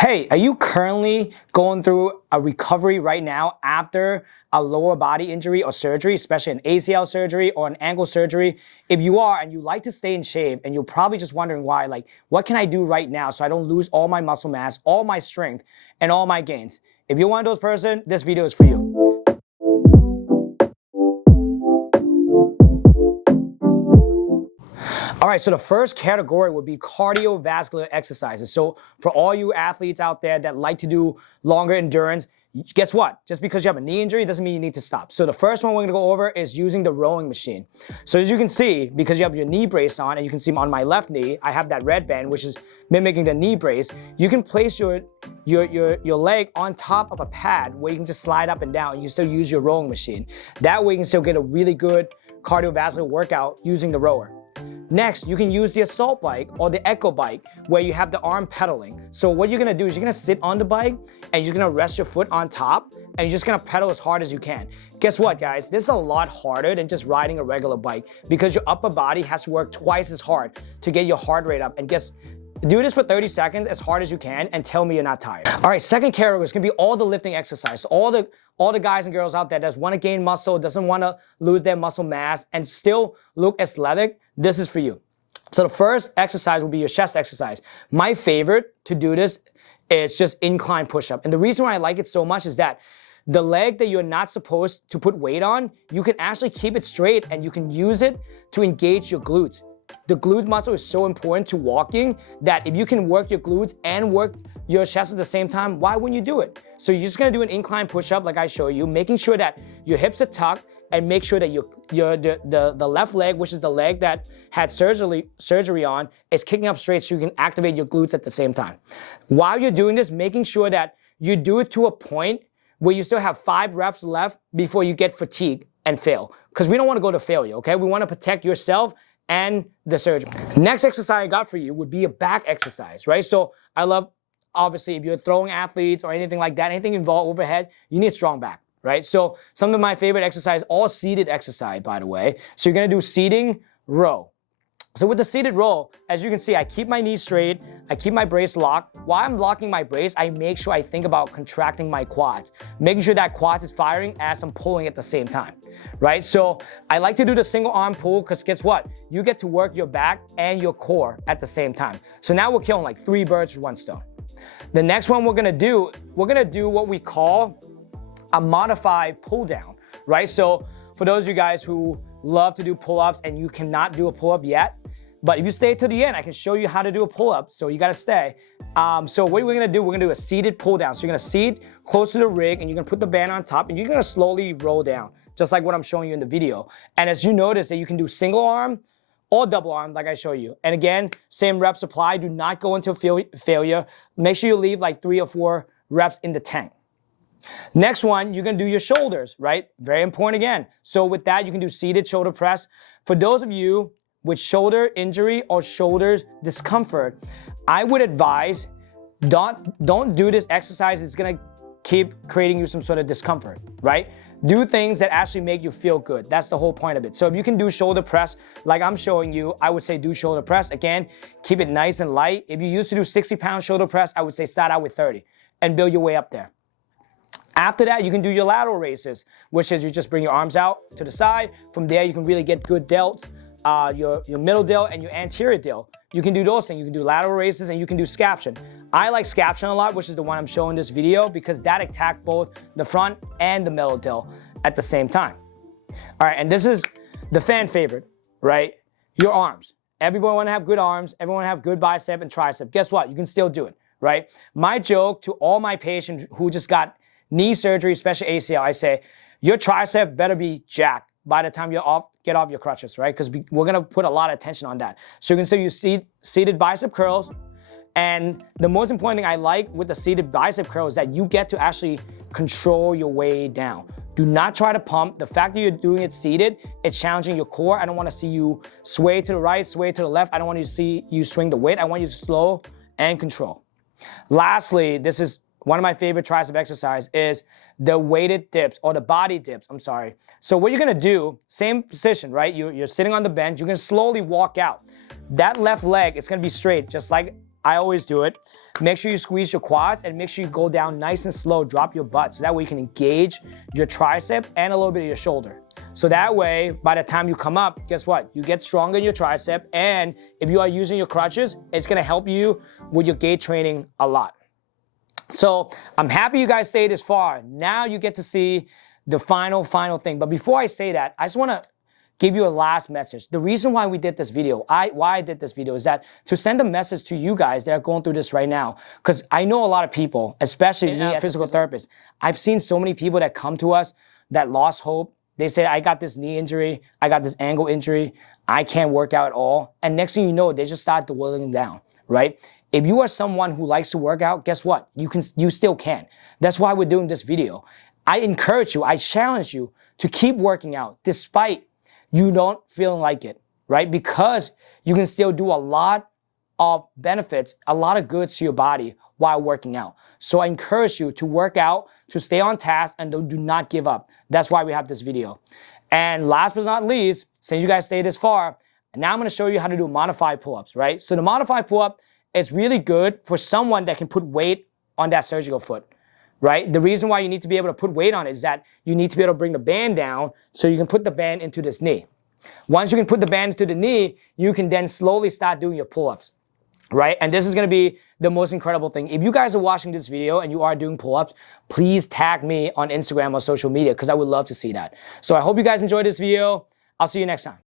Hey, are you currently going through a recovery right now after a lower body injury or surgery, especially an ACL surgery or an ankle surgery? If you are and you like to stay in shape and you're probably just wondering why, like, what can I do right now so I don't lose all my muscle mass, all my strength, and all my gains? If you're one of those person, this video is for you. All right, so the first category would be cardiovascular exercises. So for all you athletes out there that like to do longer endurance, guess what? Just because you have a knee injury doesn't mean you need to stop. So the first one we're gonna go over is using the rowing machine. So as you can see, because you have your knee brace on, and you can see on my left knee, I have that red band, which is mimicking the knee brace. You can place your leg on top of a pad where you can just slide up and down. You can still use your rowing machine. That way you can still get a really good cardiovascular workout using the rower. Next, you can use the assault bike or the echo bike where you have the arm pedaling. So what you're gonna do is you're gonna sit on the bike and you're gonna rest your foot on top and you're just gonna pedal as hard as you can. Guess what, guys? This is a lot harder than just riding a regular bike because your upper body has to work twice as hard to get your heart rate up. And do this for 30 seconds as hard as you can and tell me you're not tired. All right, second category is gonna be all the lifting exercise. All the guys and girls out there that wanna gain muscle, doesn't wanna lose their muscle mass and still look athletic, this is for you. So the first exercise will be your chest exercise. My favorite to do this is just incline push-up. And the reason why I like it so much is that the leg that you're not supposed to put weight on, you can actually keep it straight and you can use it to engage your glutes. The glute muscle is so important to walking that if you can work your glutes and work your chest at the same time, why wouldn't you do it? So you're just gonna do an incline push-up like I show you, making sure that your hips are tucked and make sure that the left leg, which is the leg that had surgery on, is kicking up straight so you can activate your glutes at the same time. While you're doing this, making sure that you do it to a point where you still have 5 reps left before you get fatigued and fail. Because we don't wanna go to failure, okay? We wanna protect yourself and the surgeon. Next exercise I got for you would be a back exercise, right? So I love, obviously, if you're throwing athletes or anything like that, anything involved overhead, you need strong back, right? So some of my favorite exercise, all seated exercise, by the way. So you're gonna do seating row. So with the seated row, as you can see, I keep my knees straight, I keep my brace locked. While I'm locking my brace, I make sure I think about contracting my quads, making sure that quads is firing as I'm pulling at the same time, right? So I like to do the single arm pull because guess what? You get to work your back and your core at the same time. So now we're killing like 3 birds with 1 stone. The next one we're gonna do what we call a modified pull down, right? So for those of you guys who love to do pull-ups and you cannot do a pull-up yet, but if you stay to the end, I can show you how to do a pull-up, so you gotta stay. So what we're gonna do a seated pull down. So you're gonna seat close to the rig and you're gonna put the band on top and you're gonna slowly roll down, just like what I'm showing you in the video. And as you notice that you can do single arm or double arm like I show you. And again, same reps apply, do not go into failure. Make sure you leave like 3 or 4 reps in the tank. Next one, you're gonna do your shoulders, right? Very important again. So with that, you can do seated shoulder press. For those of you with shoulder injury or shoulders discomfort, I would advise don't do this exercise. It's gonna keep creating you some sort of discomfort, right? Do things that actually make you feel good. That's the whole point of it. So if you can do shoulder press like I'm showing you, I would say do shoulder press. Again, keep it nice and light. If you used to do 60-pound shoulder press, I would say start out with 30 and build your way up there. After that, you can do your lateral raises, which is you just bring your arms out to the side. From there, you can really get good delts, your middle delt and your anterior delt. You can do those things. You can do lateral raises and you can do scaption. I like scaption a lot, which is the one I'm showing this video because that attacks both the front and the middle delt at the same time. All right, and this is the fan favorite, right? Your arms. Everyone want to have good arms. Everyone have good bicep and tricep. Guess what? You can still do it, right? My joke to all my patients who just got knee surgery, especially ACL, I say, your tricep better be jacked by the time you get off your crutches, right? Because we're gonna put a lot of attention on that. So you can still use seated bicep curls. And the most important thing I like with the seated bicep curl is that you get to actually control your way down. Do not try to pump. The fact that you're doing it seated, it's challenging your core. I don't wanna see you sway to the right, sway to the left. I don't want to see you swing the weight. I want you to slow and control. Lastly, this is one of my favorite tricep exercise is the weighted dips or the body dips, I'm sorry. So what you're gonna do, same position, right? You're sitting on the bench, you're gonna slowly walk out. That left leg, it's gonna be straight, just like I always do it. make sure you squeeze your quads and make sure you go down nice and slow, drop your butt, so that way you can engage your tricep and a little bit of your shoulder. So that way, by the time you come up, guess what? You get stronger in your tricep, and if you are using your crutches, it's gonna help you with your gait training a lot. So I'm happy you guys stayed this far. Now you get to see the final thing. But before I say that, I just wanna give you a last message. The reason why we did this video, why I did this video is that to send a message to you guys that are going through this right now. Because I know a lot of people, especially me as a physical therapist, I've seen so many people that come to us that lost hope. They say, I got this knee injury, I got this ankle injury, I can't work out at all. And next thing you know, they just start dwindling down, right? If you are someone who likes to work out, guess what? You still can. That's why we're doing this video. I encourage you, I challenge you to keep working out despite you don't feel like it, right? Because you can still do a lot of benefits, a lot of good to your body while working out. So I encourage you to work out, to stay on task, and do not give up. That's why we have this video. And last but not least, since you guys stayed this far, now I'm gonna show you how to do modified pull-ups, right? So the modified pull-up is really good for someone that can put weight on that surgical foot, right? The reason why you need to be able to put weight on it is that you need to be able to bring the band down so you can put the band into this knee. Once you can put the band into the knee, you can then slowly start doing your pull-ups, right? And this is gonna be the most incredible thing. If you guys are watching this video and you are doing pull-ups, please tag me on Instagram or social media because I would love to see that. So I hope you guys enjoyed this video. I'll see you next time.